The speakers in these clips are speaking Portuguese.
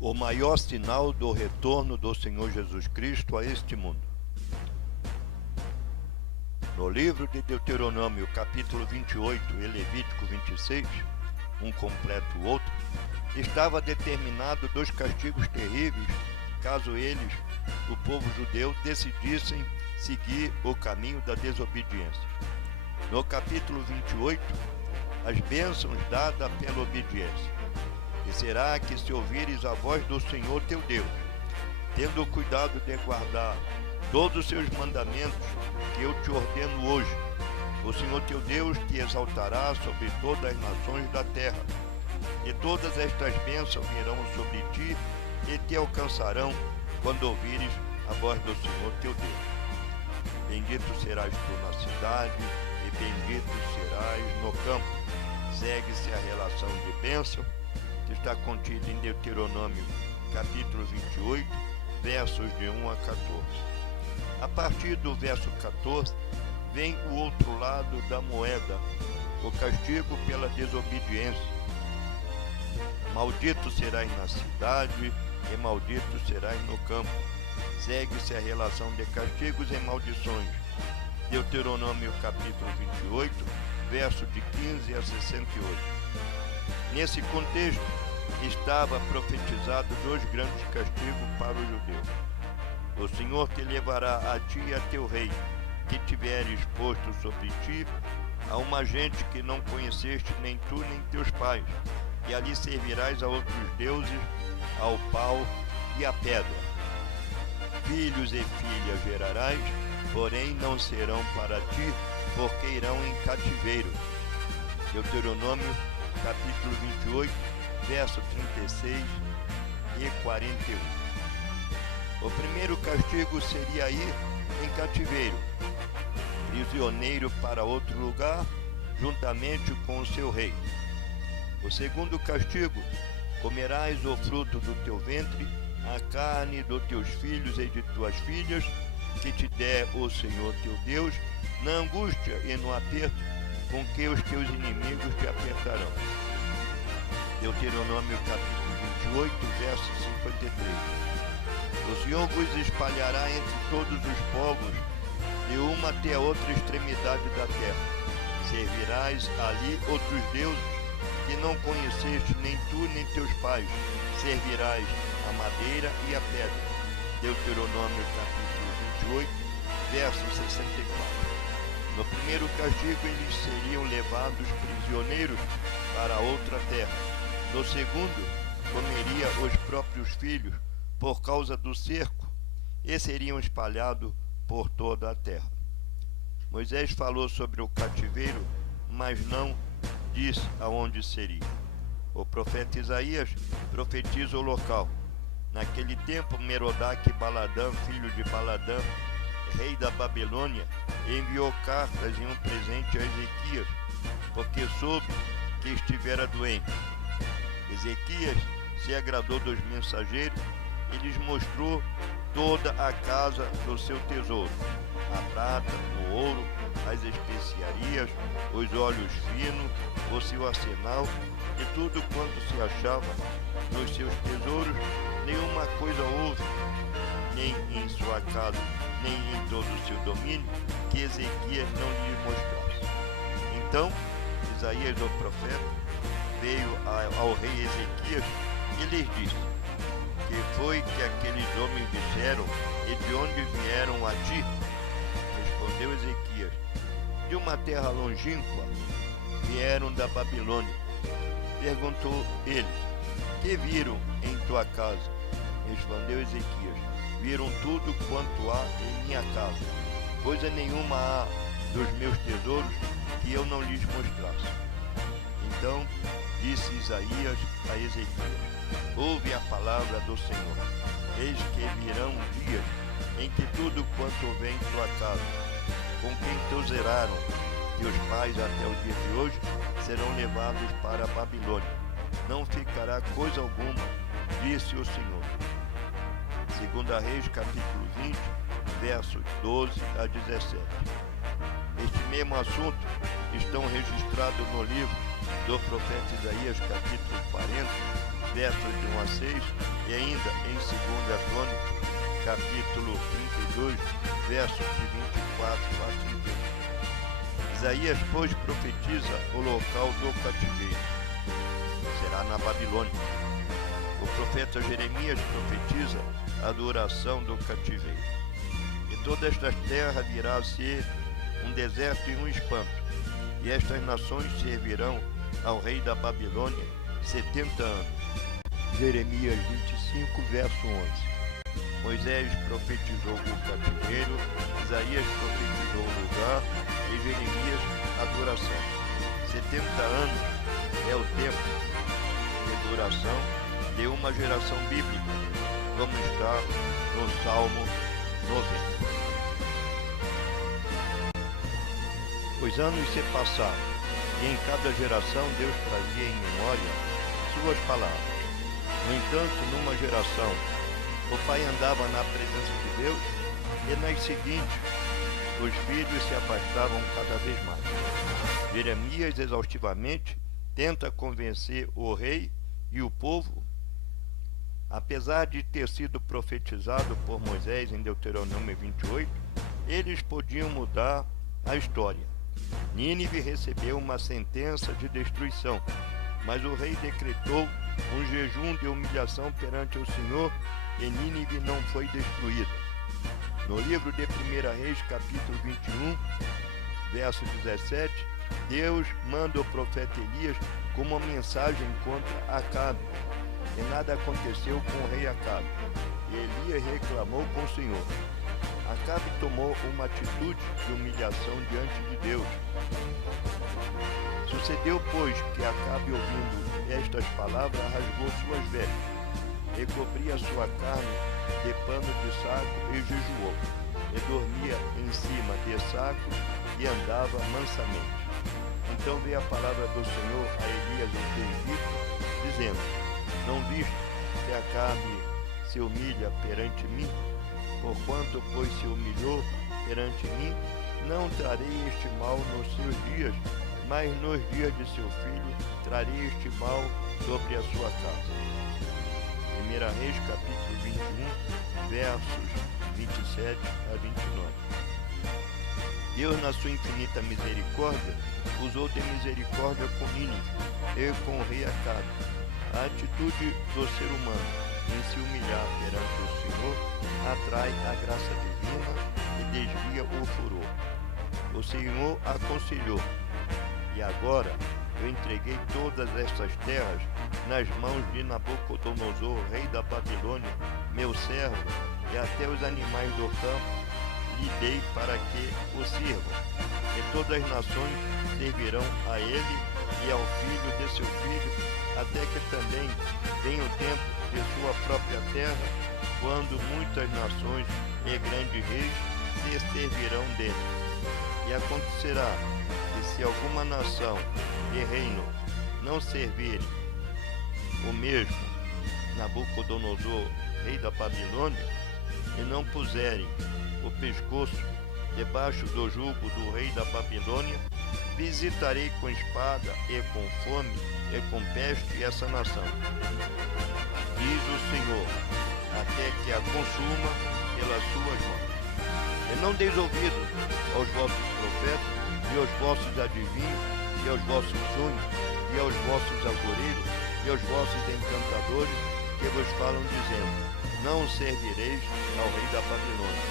O maior sinal do retorno do Senhor Jesus Cristo a este mundo. No livro de Deuteronômio, capítulo 28 e Levítico 26, um completa o outro, estava determinado 2 castigos terríveis caso eles, o povo judeu, decidissem seguir o caminho da desobediência. No capítulo 28, as bênçãos dadas pela obediência. E será que se ouvires a voz do Senhor teu Deus, tendo cuidado de guardar todos os seus mandamentos que eu te ordeno hoje, o Senhor teu Deus te exaltará sobre todas as nações da terra, e todas estas bênçãos virão sobre ti e te alcançarão quando ouvires a voz do Senhor teu Deus. Bendito serás tu na cidade e bendito serás no campo. Segue-se a relação de bênção que está contida em Deuteronômio capítulo 28, versos de 1 a 14. A partir do verso 14, vem o outro lado da moeda, o castigo pela desobediência. Maldito serás na cidade e maldito serás no campo. Segue-se a relação de castigos e maldições. Deuteronômio capítulo 28, verso de 15 a 68. Nesse contexto, estava profetizado 2 grandes castigos para os judeus. O Senhor te levará a ti e a teu rei, que tiveres posto sobre ti a uma gente que não conheceste nem tu nem teus pais, e ali servirás a outros deuses, ao pau e à pedra. Filhos e filhas gerarás, porém não serão para ti, porque irão em cativeiro. Deuteronômio capítulo 28, verso 36 e 41. O primeiro castigo seria ir em cativeiro, prisioneiro para outro lugar, juntamente com o seu rei. O segundo castigo: comerás o fruto do teu ventre, a carne dos teus filhos e de tuas filhas, que te der o Senhor teu Deus, na angústia e no aperto com que os teus inimigos te apertarão. Deuteronômio capítulo 28, verso 53. O Senhor vos espalhará entre todos os povos, de uma até a outra extremidade da terra. Servirás ali outros deuses, que não conheceste nem tu nem teus pais. Servirás a madeira e a pedra. Deuteronômio capítulo 28, verso 64. No primeiro castigo, eles seriam levados prisioneiros para outra terra. No segundo, comeria os próprios filhos por causa do cerco e seriam espalhados por toda a terra. Moisés falou sobre o cativeiro, mas não disse aonde seria. O profeta Isaías profetiza o local. Naquele tempo, Merodach-Baladã, filho de Baladã, rei da Babilônia, enviou cartas e um presente a Ezequias, porque soube que estivera doente. Ezequias se agradou dos mensageiros e lhes mostrou toda a casa do seu tesouro: a prata, o ouro, as especiarias, os óleos finos, o seu arsenal e tudo quanto se achava nos seus tesouros. Nenhuma coisa houve, nem em sua casa, nem em todo o seu domínio, que Ezequias não lhes mostrasse. Então, Isaías, o profeta, veio ao rei Ezequias e lhes disse: que foi que aqueles homens disseram e de onde vieram a ti? Respondeu Ezequias: de uma terra longínqua, vieram da Babilônia. Perguntou ele: que viram em tua casa? Respondeu Ezequias: viram tudo quanto há em minha casa. Coisa nenhuma há dos meus tesouros que eu não lhes mostrasse. Então disse Isaías a Ezequias: ouve a palavra do Senhor. Eis que virão dias em que tudo quanto houver em tua casa, com quem te zeraram teus pais até o dia de hoje, serão levados para a Babilônia. Não ficará coisa alguma, disse o Senhor. 2 Reis, capítulo 20, versos 12 a 17. Este mesmo assunto estão registrados no livro do profeta Isaías, capítulo 40, versos de 1 a 6, E ainda em 2 Crônicas, capítulo 32, versos de 24 a 31. Isaías, pois, profetiza o local do cativeiro. Será na Babilônia. O profeta Jeremias profetiza a duração do cativeiro. E toda esta terra virá a ser um deserto e um espanto. E estas nações servirão ao rei da Babilônia 70 anos. Jeremias 25, verso 11. Moisés profetizou o cativeiro, Isaías profetizou o lugar e Jeremias a duração. 70 anos é o tempo de duração de uma geração bíblica, como está no Salmo 90. Os anos se passaram, e em cada geração Deus trazia em memória suas palavras. No entanto, numa geração, o pai andava na presença de Deus, e nas seguintes, os filhos se afastavam cada vez mais. Jeremias exaustivamente tenta convencer o rei e o povo. Apesar de ter sido profetizado por Moisés em Deuteronômio 28, eles podiam mudar a história. Nínive recebeu uma sentença de destruição, mas o rei decretou um jejum de humilhação perante o Senhor e Nínive não foi destruída. No livro de 1 Reis, capítulo 21, verso 17, Deus manda o profeta Elias com uma mensagem contra Acabe. E nada aconteceu com o rei Acabe. E Elias reclamou com o Senhor. Acabe tomou uma atitude de humilhação diante de Deus. Sucedeu, pois, que Acabe, ouvindo estas palavras, rasgou suas vestes, e cobria sua carne de pano de saco e jejuou, e dormia em cima de saco e andava mansamente. Então veio a palavra do Senhor a Elias em Teibe, dizendo: Não viste que Acabe se humilha perante mim? Porquanto, pois, se humilhou perante mim, não trarei este mal nos seus dias, mas nos dias de seu filho trarei este mal sobre a sua casa. 1 Reis, capítulo 21, versos 27 a 29. Deus, na sua infinita misericórdia, usou de misericórdia com Nínive e com o rei Acabe. A atitude do ser humano em se humilhar perante o Senhor atrai a graça divina e desvia o furor. O Senhor aconselhou: E agora eu entreguei todas estas terras nas mãos de Nabucodonosor, rei da Babilônia, meu servo, e até os animais do campo lhe dei para que o sirvam. E todas as nações servirão a ele e ao filho de seu filho, até que também venha o tempo de sua própria terra, quando muitas nações e grandes reis se servirão dele. E acontecerá que se alguma nação e reino não servirem o mesmo Nabucodonosor, rei da Babilônia, e não puserem o pescoço debaixo do jugo do rei da Babilônia, visitarei com espada e com fome e com peste essa nação, diz o Senhor, até que a consuma pelas suas mãos. E não deis ouvido aos vossos profetas, e aos vossos adivinhos, e aos vossos sonhos, e aos vossos algoreiros, e aos vossos encantadores, que vos falam dizendo: Não servireis ao rei da Babilônia,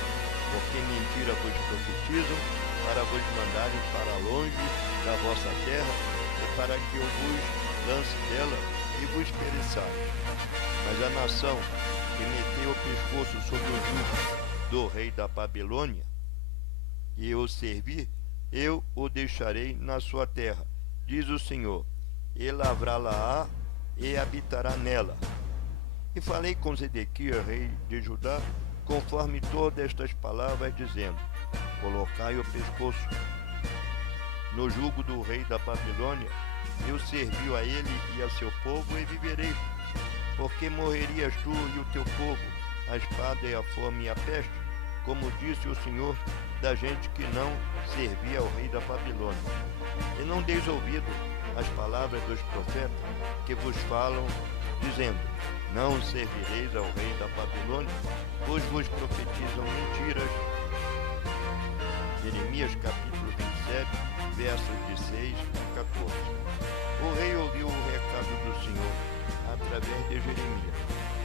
porque mentira vos profetizam, para vos mandarem para longe da vossa terra, e para que eu vos lance dela e vos pereçais. Mas a nação que meteu o pescoço sobre o jugo do rei da Babilônia e o servir, eu o deixarei na sua terra, diz o Senhor, e lavrá-la-á e habitará nela. E falei com Zedequias, rei de Judá, conforme todas estas palavras, dizendo: Colocai o pescoço no jugo do rei da Babilônia, e o serviu a ele e a seu povo, e vivereis. Porque morrerias tu e o teu povo, a espada e a fome e a peste, como disse o Senhor, da gente que não servia ao rei da Babilônia. E não deis ouvido às palavras dos profetas que vos falam, dizendo: Não servireis ao rei da Babilônia, pois vos profetizam mentiras. Jeremias capítulo 27, versos de 6 a 14. O rei ouviu o recado do Senhor através de Jeremias.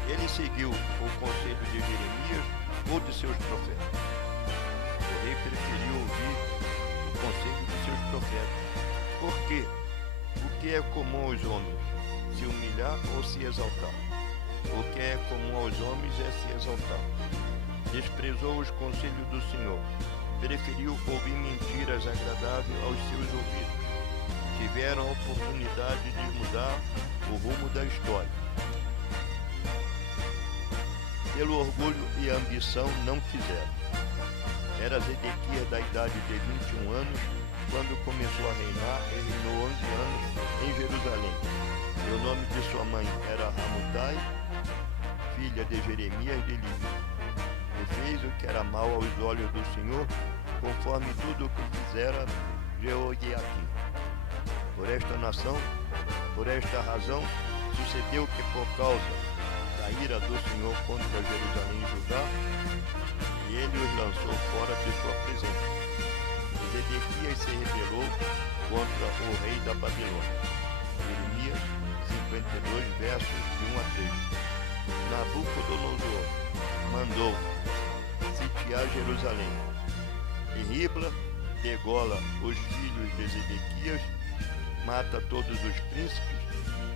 Ele seguiu o conselho de Jeremias ou de seus profetas. O rei preferiu ouvir o conselho de seus profetas. Por quê? O que é comum aos homens? Se humilhar ou se exaltar? O que é comum aos homens é se exaltar. Desprezou os conselhos do Senhor. Preferiu ouvir mentiras agradáveis aos seus ouvidos. Tiveram a oportunidade de mudar o rumo da história. Pelo orgulho e ambição não quiseram. Era Zedequias da idade de 21 anos quando começou a reinar e reinou 11 anos em Jerusalém. E o nome de sua mãe era Ramudai, filha de Jeremias de Libna. E fez o que era mal aos olhos do Senhor, conforme tudo o que fizera Jeoiaquim. Por esta nação, por esta razão, sucedeu que por causa da ira do Senhor contra Jerusalém e Judá, ele os lançou fora de sua presença. E Zedequias se rebelou contra o rei da Babilônia. Jeremias 52, versos de 1 a 3. Nabucodonosor mandou sitiar Jerusalém. E Ribla degola os filhos de Zedequias, mata todos os príncipes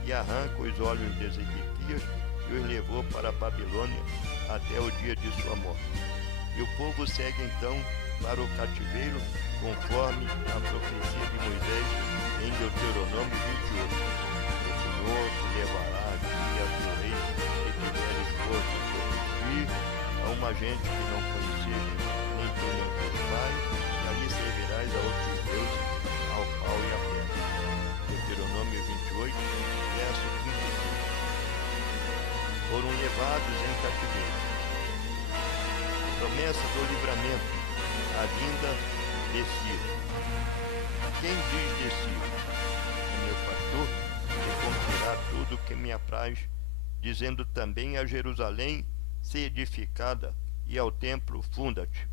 e arranca os olhos de Zedequias e os levou para a Babilônia até o dia de sua morte. E o povo segue então para o cativeiro, conforme a profecia de Moisés em Deuteronômio 28. O Senhor te levará aqui a teu rei que tiveres força sobre ti, a uma gente que não conheces nem tu nem teus pais, e ali servirás a outros deuses, ao pau e à pedra. Deuteronômio 28, verso 35. Foram levados em cativeiro. Promessa do livramento, a vinda de Ciro. Quem diz de Ciro? O meu pastor, que cumprirá tudo que me apraz, dizendo também a Jerusalém, se edificada, e ao templo, funda-te.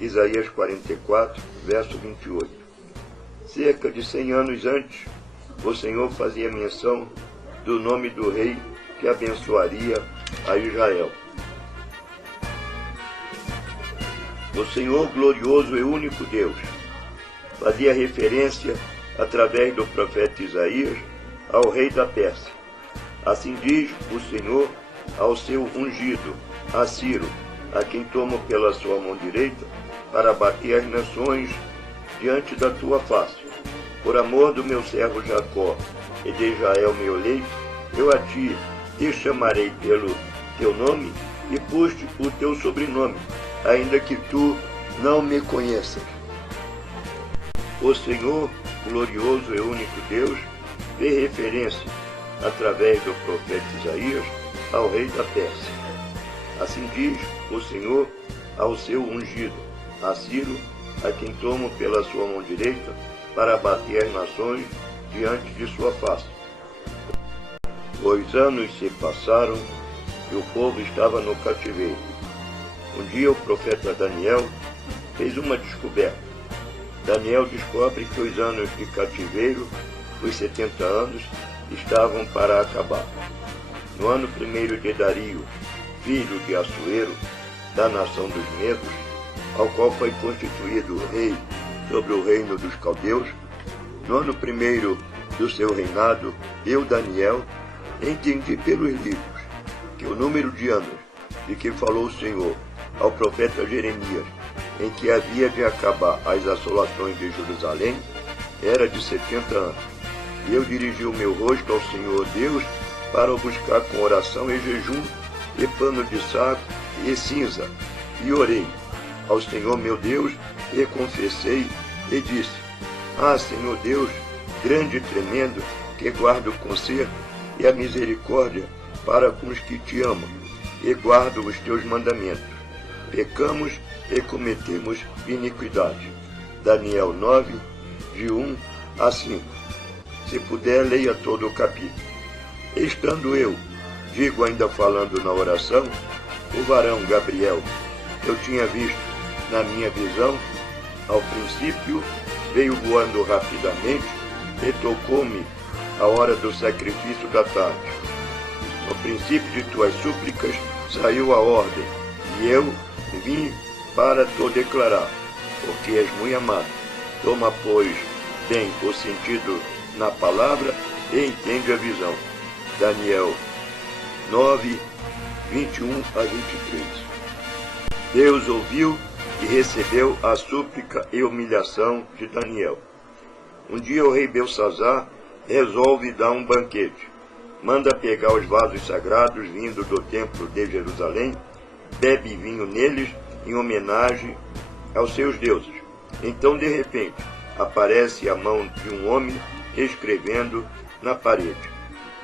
Isaías 44, verso 28. Cerca de 100 anos antes, o Senhor fazia menção do nome do rei que abençoaria a Israel. O Senhor glorioso e único Deus fazia referência, através do profeta Isaías, ao rei da Pérsia. Assim diz o Senhor ao seu ungido, a Ciro, a quem tomo pela sua mão direita, para bater as nações diante da tua face. Por amor do meu servo Jacó e de Israel meu eleito, eu a ti te chamarei pelo teu nome e pus-te o teu sobrenome, ainda que tu não me conheças. O Senhor, glorioso e único Deus, fez referência, através do profeta Isaías, ao rei da Pérsia. Assim diz o Senhor ao seu ungido, a Ciro, a quem tomo pela sua mão direita, para bater as nações diante de sua face. Os anos se passaram e o povo estava no cativeiro. Um dia o profeta Daniel fez uma descoberta. Daniel descobre que os anos de cativeiro, os 70 anos, estavam para acabar. No ano 1º de Dario, filho de Assuero, da nação dos Medos, ao qual foi constituído rei sobre o reino dos caldeus, no ano 1º do seu reinado, eu, Daniel, entendi pelos livros que o número de anos de que falou o Senhor ao profeta Jeremias, em que havia de acabar as assolações de Jerusalém, era de 70 anos. E eu dirigi o meu rosto ao Senhor Deus para o buscar com oração e jejum, e pano de saco e cinza, e orei ao Senhor meu Deus, e confessei, e disse: Ah, Senhor Deus, grande e tremendo, que guarda o conserto e a misericórdia para com os que te amam, e guardo os teus mandamentos. Pecamos e cometemos iniquidade. Daniel 9, de 1 a 5. Se puder, leia todo o capítulo. Estando eu, digo ainda falando na oração, o varão Gabriel, eu tinha visto na minha visão, ao princípio veio voando rapidamente e tocou-me a hora do sacrifício da tarde. No princípio de tuas súplicas saiu a ordem, e eu vim para te declarar, porque és muito amado. Toma, pois, bem o sentido na palavra e entende a visão. Daniel 9, 21 a 23. Deus ouviu e recebeu a súplica e humilhação de Daniel. Um dia o rei Belsazar resolve dar um banquete. Manda pegar os vasos sagrados vindo do templo de Jerusalém, bebe vinho neles em homenagem aos seus deuses. Então, de repente, aparece a mão de um homem escrevendo na parede.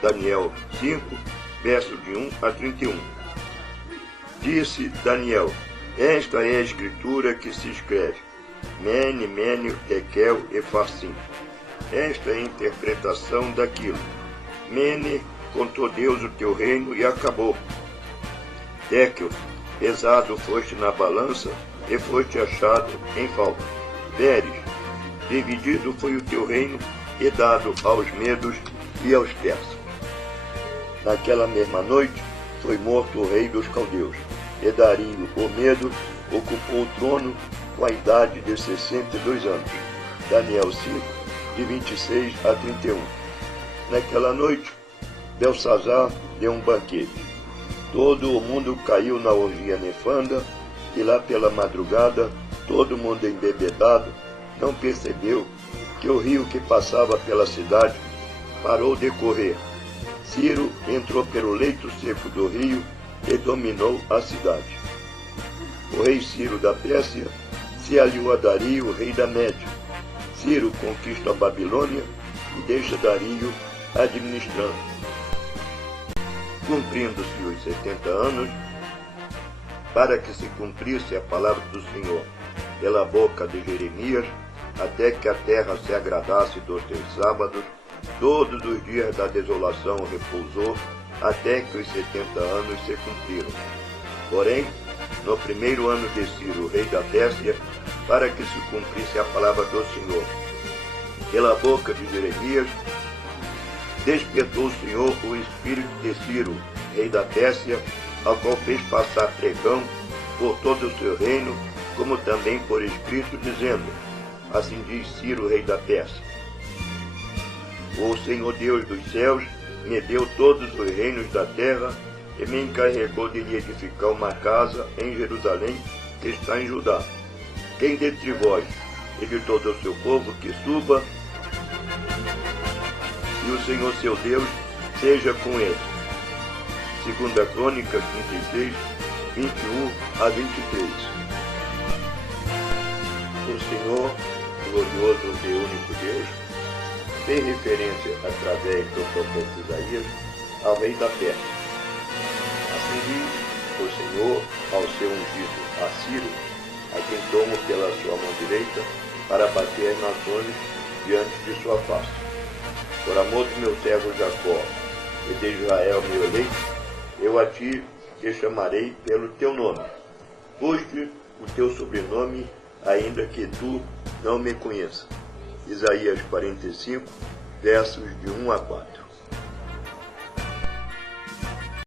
Daniel 5, verso de 1 a 31. Disse Daniel: esta é a escritura que se escreve: Mene, Mene, Tekel e Farsim. Esta é a interpretação daquilo. Mene, contou Deus o teu reino e acabou. Tekel, pesado foste na balança e foste achado em falta. Veres, dividido foi o teu reino e dado aos medos e aos persas. Naquela mesma noite foi morto o rei dos caldeus, e Dario, o Medo, ocupou o trono com a idade de 62 anos. Daniel 5, de 26 a 31. Naquela noite, Belsazar deu um banquete. Todo o mundo caiu na orgia nefanda, e lá pela madrugada, todo mundo embebedado, não percebeu que o rio que passava pela cidade parou de correr. Ciro entrou pelo leito seco do rio e dominou a cidade. O rei Ciro da Pérsia se aliou a Dario, rei da Média. Ciro conquista a Babilônia e deixa Dario administrando. Cumprindo-se os 70 anos, para que se cumprisse a palavra do Senhor pela boca de Jeremias, até que a terra se agradasse dos teus sábados, todos os dias da desolação repousou, até que os 70 anos se cumpriram. Porém, no primeiro ano de Ciro, rei da Pérsia, para que se cumprisse a palavra do Senhor pela boca de Jeremias, despertou o Senhor o espírito de Ciro, rei da Pérsia, ao qual fez passar pregão por todo o seu reino, como também por escrito, dizendo: assim diz Ciro, rei da Pérsia: o Senhor Deus dos céus me deu todos os reinos da terra e me encarregou de lhe edificar uma casa em Jerusalém, que está em Judá. Quem dentre vós e de todo o seu povo que suba, e o Senhor seu Deus seja com ele. 2 Crônicas 36, 21 a 23. O Senhor, glorioso e único Deus, tem referência através do profeta Isaías ao rei da Pérsia. Assim diz o Senhor ao seu ungido, a Ciro, a quem tomo pela sua mão direita para bater as nações diante de sua face. Por amor do meu servo Jacó e de Israel meu eleito, eu a ti te chamarei pelo teu nome. Busque o teu sobrenome, ainda que tu não me conheças. Isaías 45, versos de 1 a 4.